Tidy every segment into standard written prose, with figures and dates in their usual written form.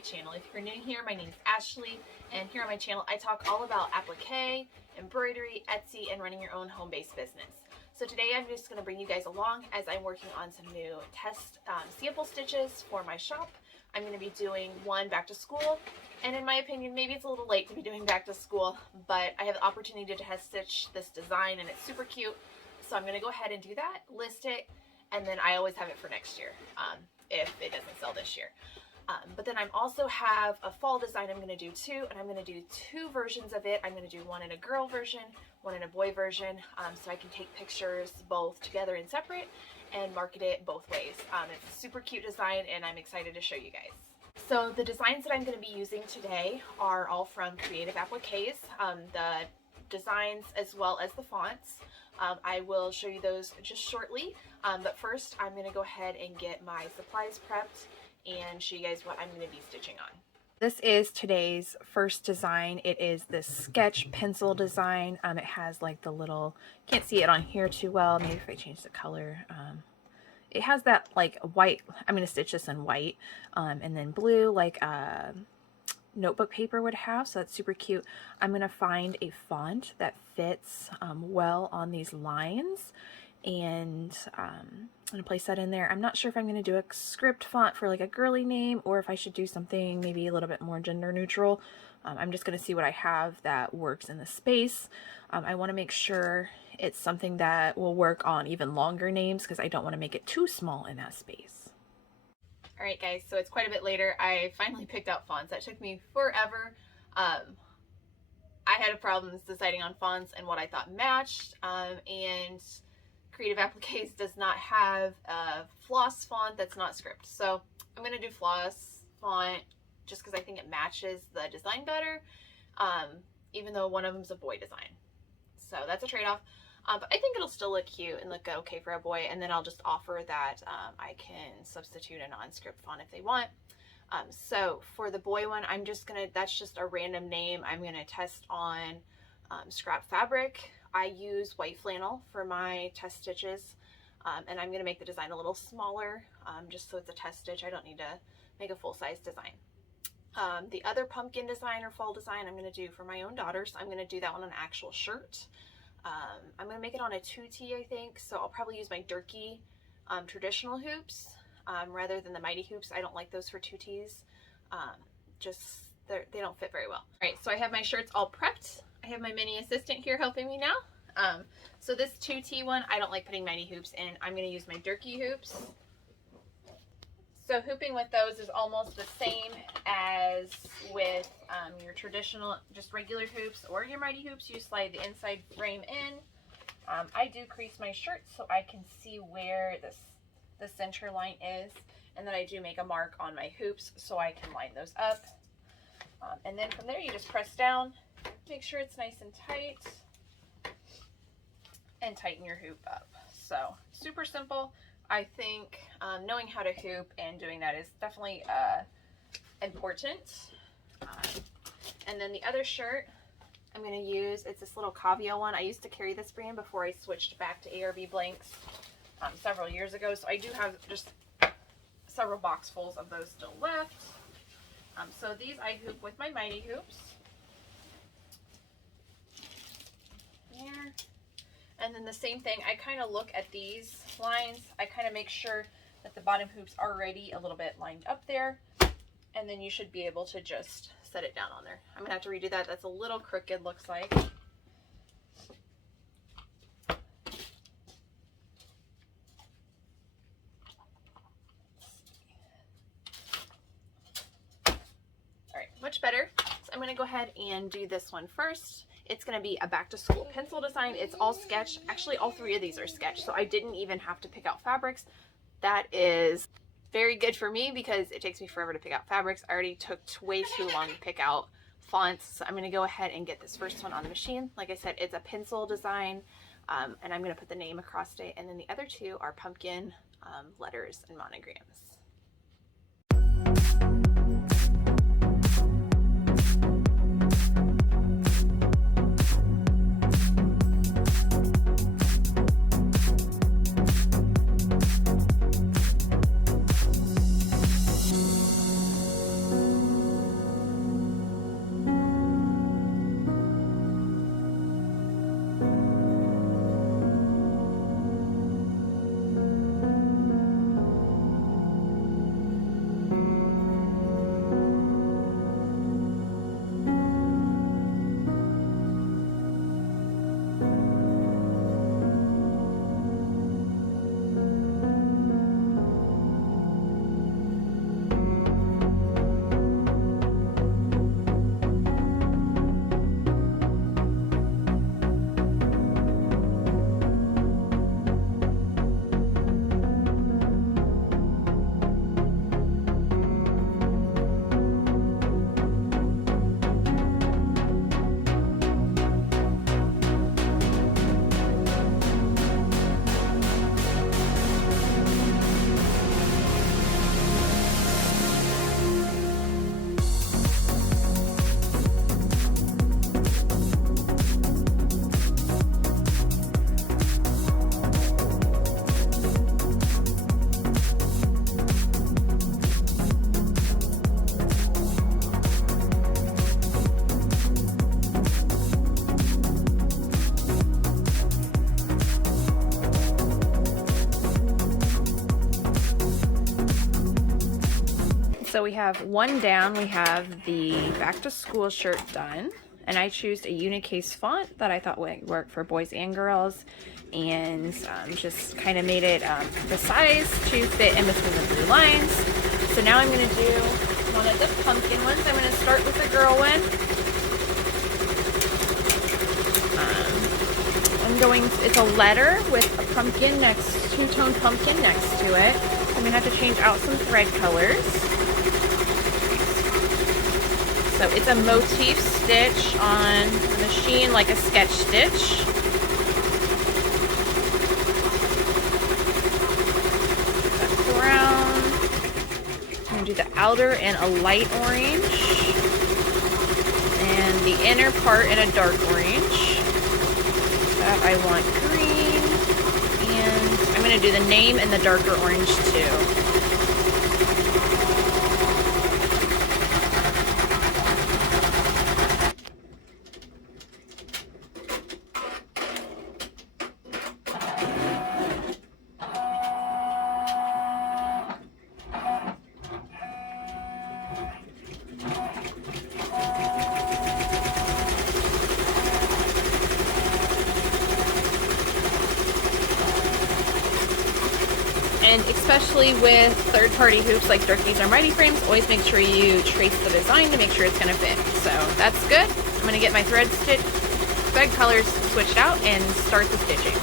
channel. If you're new here, my name is Ashley, and here on my channel I talk all about applique, embroidery, Etsy, and running your own home-based business. So today I'm just going to bring you guys along as I'm working on some new test sample stitches for my shop. I'm going to be doing one back to school, and in my opinion maybe it's a little late to be doing back to school, but I have the opportunity to test stitch this design and it's super cute. So I'm going to go ahead and do that, list it, and then I always have it for next year if it doesn't sell this year. But then I also have a fall design I'm going to do too, and I'm going to do two versions of it. I'm going to do one in a girl version, one in a boy version, so I can take pictures both together and separate and market it both ways. It's a super cute design and I'm excited to show you guys. So the designs that I'm going to be using today are all from Creative Appliques, the designs as well as the fonts. I will show you those just shortly, but first I'm going to go ahead and get my supplies prepped and show you guys what I'm going to be stitching on. This is today's first design. It is this sketch pencil design. It has like the little, can't see it on here too well, maybe if I change the color. It has that like white, I'm going to stitch this in white, and then blue like notebook paper would have, so that's super cute. I'm going to find a font that fits well on these lines, and I'm going to place that in there. I'm not sure if I'm going to do a script font for like a girly name or if I should do something maybe a little bit more gender neutral. I'm just going to see what I have that works in the space. I want to make sure it's something that will work on even longer names because I don't want to make it too small in that space. Alright guys, so it's quite a bit later. I finally picked out fonts. That took me forever. I had problems deciding on fonts and what I thought matched, and Creative Appliques does not have a Floss font that's not script. So I'm going to do Floss font just because I think it matches the design better, even though one of them's a boy design. So that's a trade-off. But I think it'll still look cute and look okay for a boy, and then I'll just offer that I can substitute a non-script font if they want. So for the boy one, I'm just gonna, that's just a random name. I'm gonna test on scrap fabric. I use white flannel for my test stitches, and I'm gonna make the design a little smaller, just so it's a test stitch. I don't need to make a full-size design. The other pumpkin design or fall design I'm gonna do for my own daughter, so I'm gonna do that one on an actual shirt. I'm going to make it on a 2T, I think, so I'll probably use my Durkee traditional hoops rather than the Mighty hoops. I don't like those for 2Ts. They don't fit very well. Alright, so I have my shirts all prepped. I have my mini assistant here helping me now. So this 2T one, I don't like putting Mighty hoops in. I'm going to use my Durkee hoops. So hooping with those is almost the same as with your traditional, just regular hoops or your Mighty hoops. You slide the inside frame in. I do crease my shirt so I can see where the center line is, and then I do make a mark on my hoops so I can line those up. And then from there you just press down, make sure it's nice and tight, and tighten your hoop up. So super simple. I think knowing how to hoop and doing that is definitely important. And then the other shirt I'm going to use, it's this little Cavio one. I used to carry this brand before I switched back to ARB blanks several years ago. So I do have just several boxfuls of those still left. So these I hoop with my Mighty hoops. There. And then the same thing, I kind of look at these lines. I kind of make sure that the bottom hoop's already a little bit lined up there. And then you should be able to just set it down on there. I'm going to have to redo that. That's a little crooked, looks like. Alright, much better. So I'm going to go ahead and do this one first. It's going to be a back to school pencil design. It's all sketch. Actually, all three of these are sketch, so I didn't even have to pick out fabrics. That is very good for me because it takes me forever to pick out fabrics. I already took way too long to pick out fonts, so I'm going to go ahead and get this first one on the machine. Like I said, it's a pencil design, and I'm going to put the name across it, and then the other two are pumpkin letters and monograms. So we have one down. We have the back to school shirt done, and I chose a Unicase font that I thought would work for boys and girls, and just kind of made it the size to fit in between the blue lines. So now I'm going to do one of the pumpkin ones. I'm going to start with the girl one. It's a letter with a pumpkin next, two-tone pumpkin next to it. I'm going to have to change out some thread colors. So it's a motif stitch on the machine, like a sketch stitch. That brown. I'm going to do the outer in a light orange. And the inner part in a dark orange. That I want green. And I'm going to do the name in the darker orange too. And especially with third-party hoops like Durkee's or Mighty Frames, always make sure you trace the design to make sure it's going to fit. So that's good. I'm going to get my thread colors switched out and start the stitching.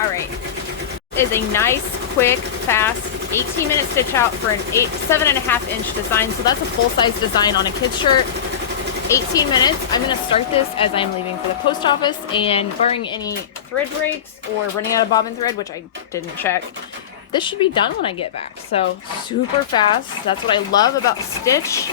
Alright, is a nice, quick, fast 18-minute stitch out for an 7.5 inch design. So that's a full-size design on a kid's shirt. 18 minutes. I'm going to start this as I'm leaving for the post office, and barring any thread breaks or running out of bobbin thread, which I didn't check, this should be done when I get back. So super fast. That's what I love about sketch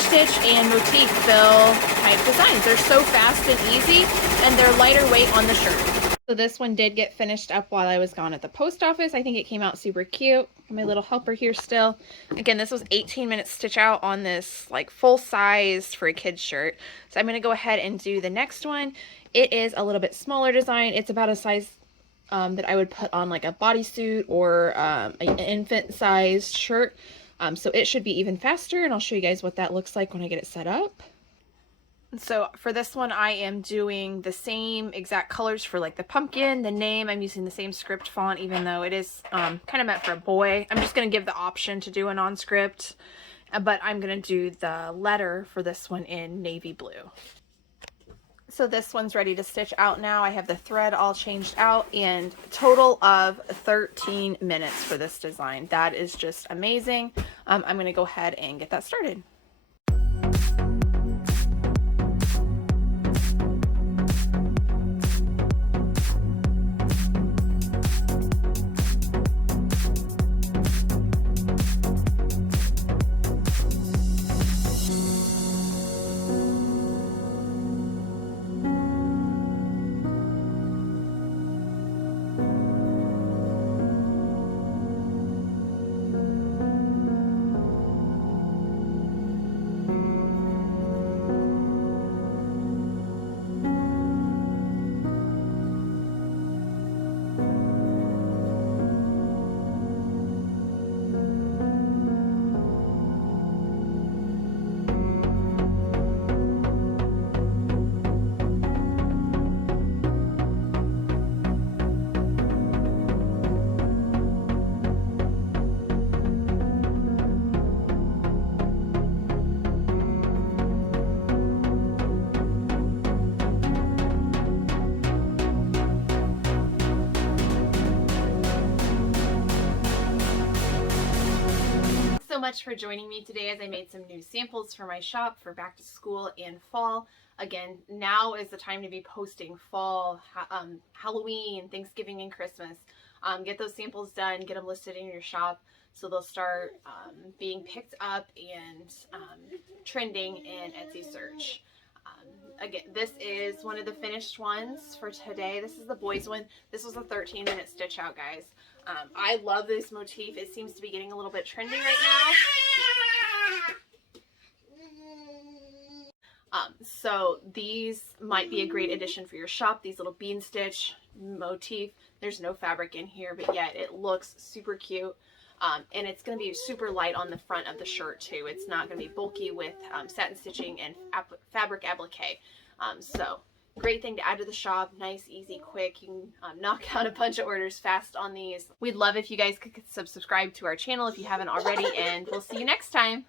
stitch and motif fill type designs. They're so fast and easy, and they're lighter weight on the shirt. So this one did get finished up while I was gone at the post office. I think it came out super cute. My little helper here still. Again, this was 18 minutes stitch out on this like full size for a kid's shirt. So I'm going to go ahead and do the next one. It is a little bit smaller design. It's about a size that I would put on like a bodysuit or an infant sized shirt. So it should be even faster, and I'll show you guys what that looks like when I get it set up. So for this one, I am doing the same exact colors for like the pumpkin, the name. I'm using the same script font, even though it is kind of meant for a boy. I'm just going to give the option to do a non-script, but I'm going to do the letter for this one in navy blue. So this one's ready to stitch out now. I have the thread all changed out, and total of 13 minutes for this design. That is just amazing. I'm going to go ahead and get that started. So much for joining me today as I made some new samples for my shop for back to school and fall. Again, now is the time to be posting fall, Halloween, Thanksgiving, and Christmas. Get those samples done, get them listed in your shop. So they'll start being picked up and trending in Etsy search. Again, this is one of the finished ones for today. This is the boys one. This was a 13-minute stitch out, guys. I love this motif. It seems to be getting a little bit trendy right now. So these might be a great addition for your shop. These little bean stitch motif. There's no fabric in here, but yet it looks super cute. And it's going to be super light on the front of the shirt too. It's not going to be bulky with satin stitching and fabric applique. So great thing to add to the shop. Nice, easy, quick. You can knock out a bunch of orders fast on these. We'd love if you guys could subscribe to our channel if you haven't already, and we'll see you next time.